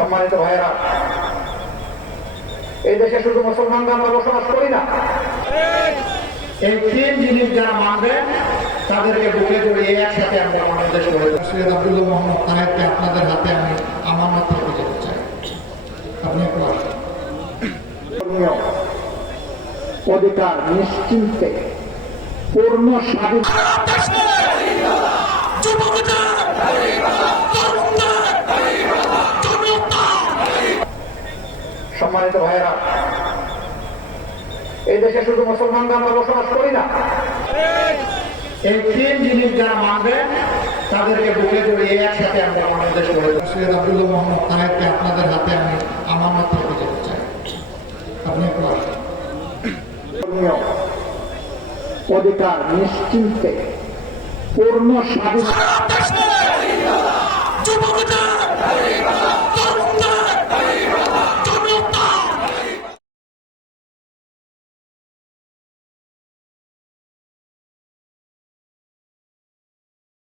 সম্মানিত ভাইয়েরা, এই দেশে শুধু মুসলমানরা আমরা বসবাস করি না, এই তিন জিনিস যারা মানবে তাদেরকে বুকে জড়িয়ে একসাথে আমরা বাংলাদেশ গড়ে তুলব। সৈয়দ আব্দুল্লাহ মোহাম্মদ তাহেরকে আপনাদের হাতে আমি আমানত রেখে যেতে চাই। আপনি একটু আসুন। ধর্মীয় অধিকার নিশ্চিন্তে পূর্ণ স্বাধীন সম্মানিত ভাইয়েরা, এই দেশে শুধু মুসলমানরা আমরা বসবাস করি না, এই তিন জিনিস যারা মানবে তাদেরকে বুকে জড়িয়ে একসাথে আমরা বাংলাদেশ গড়ে তুলব। সৈয়দ আব্দুল্লাহ মোহাম্মদ তাহেরকে আপনাদের হাতে আমি আমানত রেখে যেতে চাই। আপনি একটু আসুন। ধর্মীয় অধিকার নিশ্চিন্তে পূর্ণ স্বাধীন